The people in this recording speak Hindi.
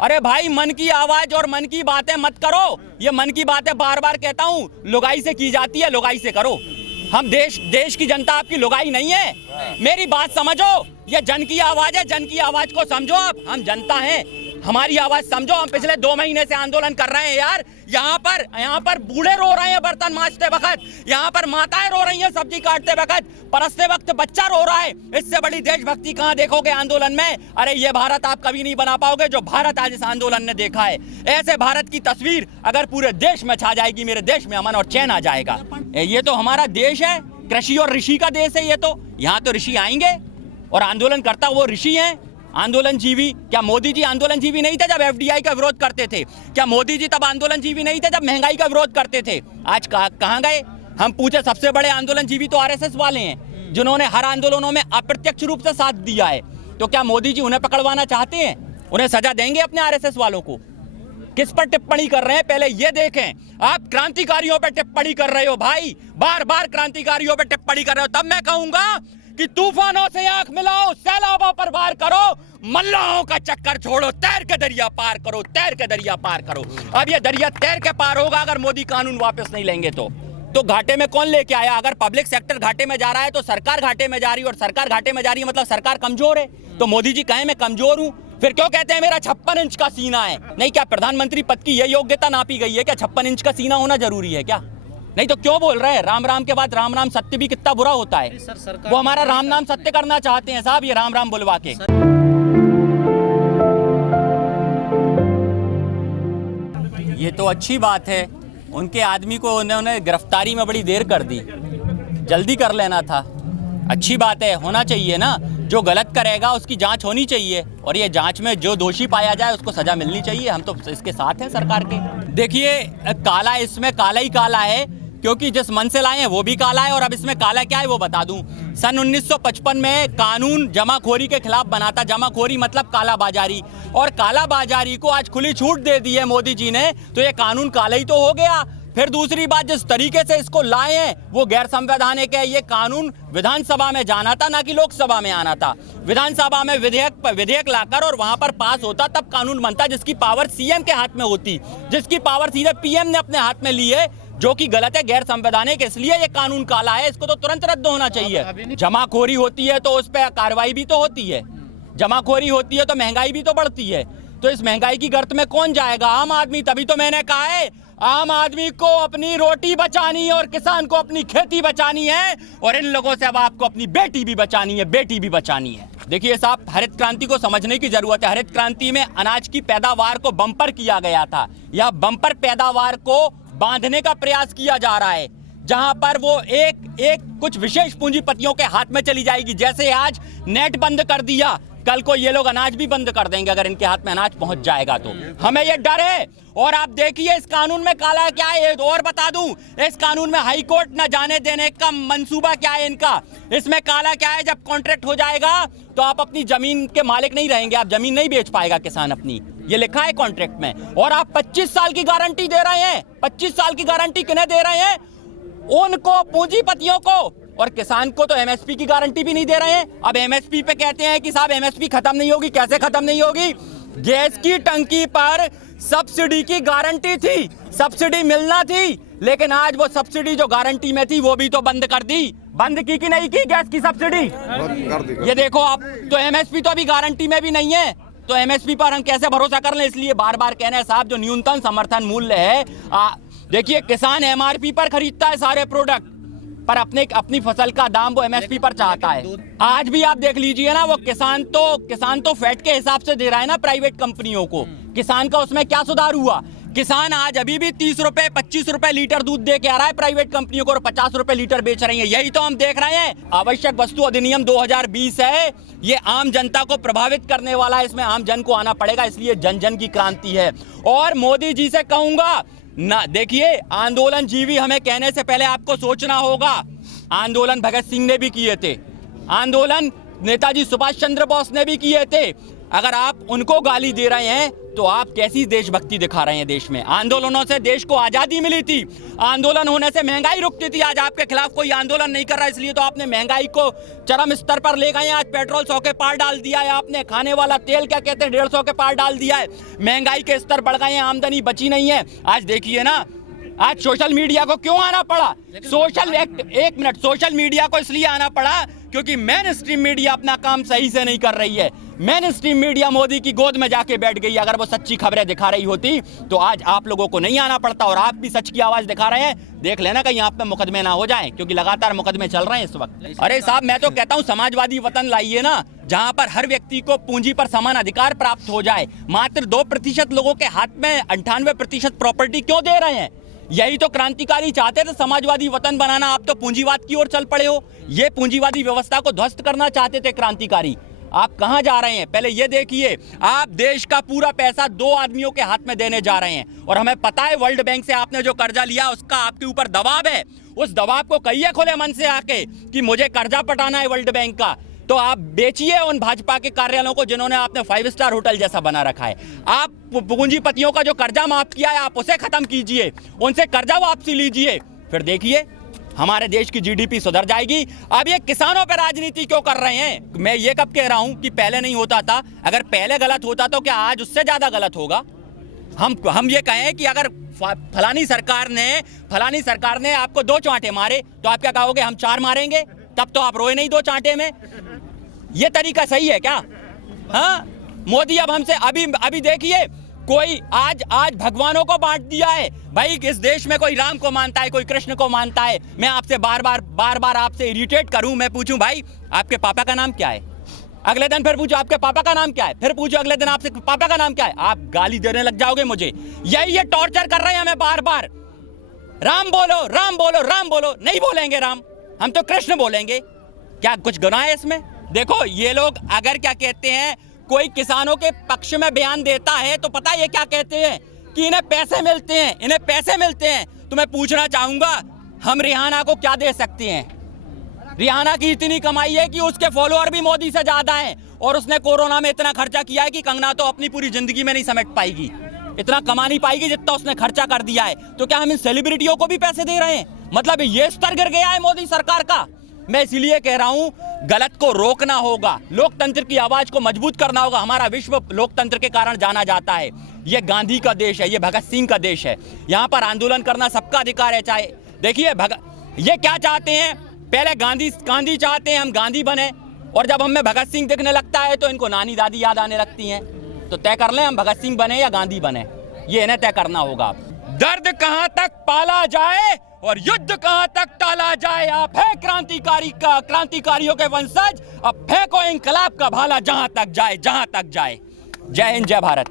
अरे भाई, मन की आवाज और मन की बातें मत करो। ये मन की बातें बार बार कहता हूँ, लुगाई से की जाती है, लुगाई से करो। हम देश की जनता आपकी लुगाई नहीं है। मेरी बात समझो, ये जन की आवाज है, जन की आवाज को समझो आप। हम जनता हैं, हमारी आवाज समझो। हम पिछले 2 महीने से आंदोलन कर रहे हैं यार। यहाँ पर बूढ़े रो रहे हैं बर्तन मांजते वक्त, यहाँ पर माताएं रो रही हैं सब्जी काटते वक्त, परसते वक्त बच्चा रो रहा है। इससे बड़ी देशभक्ति कहाँ देखोगे आंदोलन में? अरे ये भारत आप कभी नहीं बना पाओगे जो भारत आज इस आंदोलन ने देखा है। ऐसे भारत की तस्वीर अगर पूरे देश में छा जाएगी, मेरे देश में अमन और चैन आ जाएगा। ये तो हमारा देश है, कृषि और ऋषि का देश है। ये तो यहाँ तो ऋषि आएंगे और आंदोलन करता वो ऋषि हैं, आंदोलन जीवी। क्या मोदी जी आंदोलन जीवी नहीं थे जब एफडीआई का विरोध करते थे? क्या मोदी जी तब आंदोलन जीवी नहीं थे जब महंगाई का विरोध करते थे? आज कहाँ गए? हम पूछे, सबसे बड़े आंदोलन जीवी तो आरएसएस वाले हैं, जिन्होंने हर आंदोलनों में अप्रत्यक्ष रूप से साथ दिया है। तो क्या मोदी जी उन्हें पकड़वाना चाहते हैं? उन्हें सजा देंगे अपने आरएसएस वालों को? किस पर टिप्पणी कर रहे हैं पहले ये देखें। आप क्रांतिकारियों पर टिप्पणी कर रहे हो भाई, बार बार क्रांतिकारियों पर टिप्पणी कर रहे हो। तब मैं कहूंगा कि तूफानों से आंख मिलाओ, सैलाबों पर वार करो, मल्लाहों का चक्कर छोड़ो, तैर के दरिया पार करो, तैर के दरिया पार करो। अब ये दरिया तैर के पार होगा अगर मोदी कानून वापस नहीं लेंगे तो घाटे में कौन लेके आया? अगर पब्लिक सेक्टर घाटे में जा रहा है तो सरकार घाटे में जा रही है, और सरकार घाटे में जा रही है मतलब सरकार कमजोर है। तो मोदी जी कहें मैं कमजोर हूं, फिर क्यों कहते हैं मेरा 56 इंच का सीना है? नहीं, क्या प्रधानमंत्री पद की यह योग्यता नापी गई है? क्या 56 इंच का सीना होना जरूरी है क्या? नहीं तो क्यों बोल रहे हैं? राम राम के बाद राम राम सत्य भी कितना बुरा होता है। वो हमारा राम नाम सत्य करना चाहते हैं साहब, ये राम राम बुलवा के। ये तो अच्छी बात है, उनके आदमी को उन्होंने गिरफ्तारी में बड़ी देर कर दी, जल्दी कर लेना था। अच्छी बात है, होना चाहिए ना। जो गलत करेगा उसकी जांच होनी चाहिए, और ये जांच में जो दोषी पाया जाए उसको सजा मिलनी चाहिए। हम तो इसके साथ हैं सरकार के। देखिए, काला इसमें काला ही काला है, क्योंकि जिस मन से लाए हैं वो भी काला है। और अब इसमें काला क्या है वो बता दूं। सन 1955 में कानून जमाखोरी के खिलाफ बना था। जमाखोरी मतलब काला बाजारी, और काला बाजारी को आज खुली छूट दे दी है मोदी जी ने, तो ये कानून काला ही तो हो गया। फिर दूसरी बात, जिस तरीके से इसको लाए हैं वो गैर संवैधानिक है। ये कानून विधानसभा में जाना था, ना कि लोकसभा में आना था। विधानसभा में विधेयक लाकर और वहां पर पास होता, तब कानून बनता, जिसकी पावर सीएम के हाथ में होती, जिसकी पावर सीधे पीएम ने अपने हाथ में ली है, जो कि गलत है, गैर संवैधानिक। इसलिए ये कानून काला है, इसको तो तुरंत रद्द होना चाहिए। जमाखोरी होती है तो उस पर कार्रवाई भी तो होती है, जमाखोरी होती है तो महंगाई भी तो बढ़ती है। तो इस महंगाई की गर्त में कौन जाएगा? आम आदमी। तभी तो मैंने कहा है, आम आदमी को अपनी रोटी बचानी है और किसान को अपनी खेती बचानी है, और इन लोगों से अब आपको अपनी बेटी भी बचानी है, बेटी भी बचानी है। देखिए साहब, हरित क्रांति को समझने की जरूरत है। हरित क्रांति में अनाज की पैदावार को बम्पर किया गया था। यह बम्पर पैदावार को बांधने का प्रयास किया जा रहा है, जहां पर वो एक कुछ विशेष पूंजीपतियों के हाथ में चली जाएगी। जैसे आज नेट बंद कर दिया, कल को ये लोग अनाज भी बंद कर देंगे अगर इनके हाथ में अनाज पहुंच जाएगा तो। हमें ये डर है। और आप देखिए इस कानून में काला क्या है, और बता दूं, इस कानून में हाई कोर्ट न जाने देने का मंसूबा क्या है इनका। इसमें काला क्या है, जब कॉन्ट्रैक्ट हो जाएगा तो आप अपनी जमीन के मालिक नहीं रहेंगे, आप जमीन नहीं बेच पाएगा किसान अपनी, ये लिखा है कॉन्ट्रैक्ट में। और आप 25 साल की गारंटी दे रहे हैं। 25 साल की गारंटी किन्हें दे रहे हैं? उनको, पूंजीपतियों को। और किसान को तो एमएसपी की गारंटी भी नहीं दे रहे हैं। अब एमएसपी पे कहते हैं कि साहब एमएसपी खत्म नहीं होगी। कैसे खत्म नहीं होगी? गैस की टंकी पर सब्सिडी की गारंटी थी, सब्सिडी मिलना थी, लेकिन आज वो सब्सिडी जो गारंटी में थी वो भी तो बंद कर दी। बंद की कि नहीं की गैस की सब्सिडी? ये देखो आप, तो एमएसपी तो अभी गारंटी में भी नहीं है, तो एमएसपी पर हम कैसे भरोसा कर लें? इसलिए बार बार कहना है साहब, जो न्यूनतम समर्थन मूल्य है, देखिए किसान एमआरपी पर खरीदता है सारे प्रोडक्ट, पर अपनी फसल का दाम वो एमएसपी पर चाहता है। आज भी आप देख लीजिए ना, वो किसान तो फैट के हिसाब से दे रहा है ना प्राइवेट कंपनियों को। किसान का उसमें क्या सुधार हुआ? किसान आज अभी भी 30 रुपए 25 रुपए लीटर दूध दे के आ रहा है प्राइवेट कंपनियों को, और 50 रुपए लीटर बेच रही है। यही तो हम देख रहे हैं। आवश्यक वस्तु अधिनियम 2020 है, ये आम जनता को प्रभावित करने वाला है, इसमें आम जन को आना पड़ेगा, इसलिए जन जन की क्रांति है। और मोदी जी से कहूंगा ना, देखिए आंदोलन जीवी हमें कहने से पहले आपको सोचना होगा। आंदोलन भगत सिंह ने भी किए थे, आंदोलन नेताजी सुभाष चंद्र बोस ने भी किए थे, अगर आप उनको गाली दे रहे हैं तो आप कैसी देशभक्ति दिखा रहे हैं देश में। आंदोलनों से देश को आज़ादी मिली थी, आंदोलन होने से महंगाई रुकती थी। आज आपके खिलाफ कोई आंदोलन नहीं कर रहा, इसलिए तो आपने महंगाई को चरम स्तर पर ले गए हैं। आज पेट्रोल 100 के पार डाल दिया है आपने, खाने वाला तेल क्या कहते हैं 150 के पार डाल दिया है। महंगाई के स्तर बढ़ गए हैं, आमदनी बची नहीं है। आज देखिए ना, आज सोशल मीडिया को क्यों आना पड़ा? एक मिनट, सोशल मीडिया को इसलिए आना पड़ा क्योंकि मेन स्ट्रीम मीडिया अपना काम सही से नहीं कर रही है। मेन स्ट्रीम मीडिया मोदी की गोद में जाके बैठ गई। अगर वो सच्ची खबरें दिखा रही होती तो आज आप लोगों को नहीं आना पड़ता, और आप भी सच की आवाज दिखा रहे हैं। देख लेना कहीं आप पे मुकदमे ना हो जाएं, क्योंकि लगातार मुकदमे चल रहे हैं इस वक्त। अरे साहब, मैं तो कहता हूं समाजवादी वतन लाइए ना, जहां पर हर व्यक्ति को पूंजी पर समान अधिकार प्राप्त हो जाए। मात्र 2% लोगों के हाथ में 98% प्रॉपर्टी क्यों दे रहे हैं? यही तो क्रांतिकारी चाहते थे, समाजवादी वतन बनाना। आप तो पूंजीवाद की ओर चल पड़े हो। ये पूंजीवादी व्यवस्था को ध्वस्त करना चाहते थे क्रांतिकारी। आप कहां जा रहे हैं पहले ये देखिए। आप देश का पूरा पैसा 2 आदमियों के हाथ में देने जा रहे हैं, और हमें पता है वर्ल्ड बैंक से आपने जो कर्जा लिया उसका आपके ऊपर दबाव है। उस दबाव को कहिए खुले मन से आके कि मुझे कर्जा पटाना है वर्ल्ड बैंक का, तो आप बेचिए उन भाजपा के कार्यालयों को जिन्होंने आपने 5 स्टार होटल जैसा बना रखा है। आप पूंजीपतियों का जो कर्जा माफ किया है आप उसे खत्म कीजिए, उनसे कर्जा वापसी लीजिए, फिर देखिए हमारे देश की जीडीपी सुधर जाएगी। अब ये किसानों पर राजनीति क्यों कर रहे हैं? मैं ये कब कह रहा हूं कि पहले नहीं होता था? अगर पहले गलत होता तो क्या आज उससे ज्यादा गलत होगा? हम ये कहें कि अगर फलानी सरकार ने आपको 2 चांटे मारे तो आप क्या कहोगे? हम 4 मारेंगे, तब तो आप रोए नहीं 2 चांटे में। ये तरीका सही है क्या? हाँ, मोदी अब हमसे अभी देखिए, कोई आज भगवानों को बांट दिया है। भाई इस देश में कोई राम को मानता है, कोई कृष्ण को मानता है। मैं आपसे बार बार आपसे इरिटेट करूं, मैं पूछूं भाई आपके पापा का नाम क्या है? अगले दिन फिर पूछो आपके पापा का नाम क्या है, फिर पूछो अगले दिन आपसे पापा का नाम क्या है। आप गाली देने लग जाओगे मुझे। ये टॉर्चर कर रहे हैं हमें बार। राम बोलो, राम बोलो, राम बोलो। नहीं बोलेंगे राम, हम तो कृष्ण बोलेंगे। क्या कुछ गुनाह है इसमें? देखो ये लोग अगर क्या कहते हैं, कोई किसानों के पक्ष में बयान देता है तो पता है ये क्या कहते हैं कि इन्हें पैसे मिलते हैं। तो मैं पूछना चाहूंगा, हम रिहाना को क्या दे सकते हैं? रिहाना की इतनी कमाई है कि उसके फॉलोअर भी मोदी से ज्यादा हैं, और उसने कोरोना में इतना खर्चा किया है कि कंगना तो अपनी पूरी जिंदगी में नहीं समेट पाएगी, इतना कमा नहीं पाएगी जितना उसने खर्चा कर दिया है। तो क्या हम इन सेलिब्रिटियों को भी पैसे दे रहे हैं? मतलब ये स्तर गिर गया है मोदी सरकार का। मैं इसीलिए कह रहा हूं, गलत को रोकना होगा, लोकतंत्र की आवाज को मजबूत करना होगा। हमारा विश्व लोकतंत्र के कारण जाना जाता है। ये गांधी का देश है, ये भगत सिंह का देश है। यहाँ पर आंदोलन करना सबका अधिकार है। चाहे देखिए ये क्या चाहते हैं, पहले गांधी चाहते हैं हम गांधी बने, और जब हमें भगत सिंह दिखने लगता है तो इनको नानी दादी याद आने लगती हैं। तो तय कर लें हम भगत सिंह बने या गांधी बने, ये इन्हें तय करना होगा। दर्द कहां तक पाला जाए और युद्ध कहां तक टाला जाए। आप है क्रांतिकारियों के वंशज, अब फेंको इंकलाब का भाला जहां तक जाए। जय हिंद, जय भारत।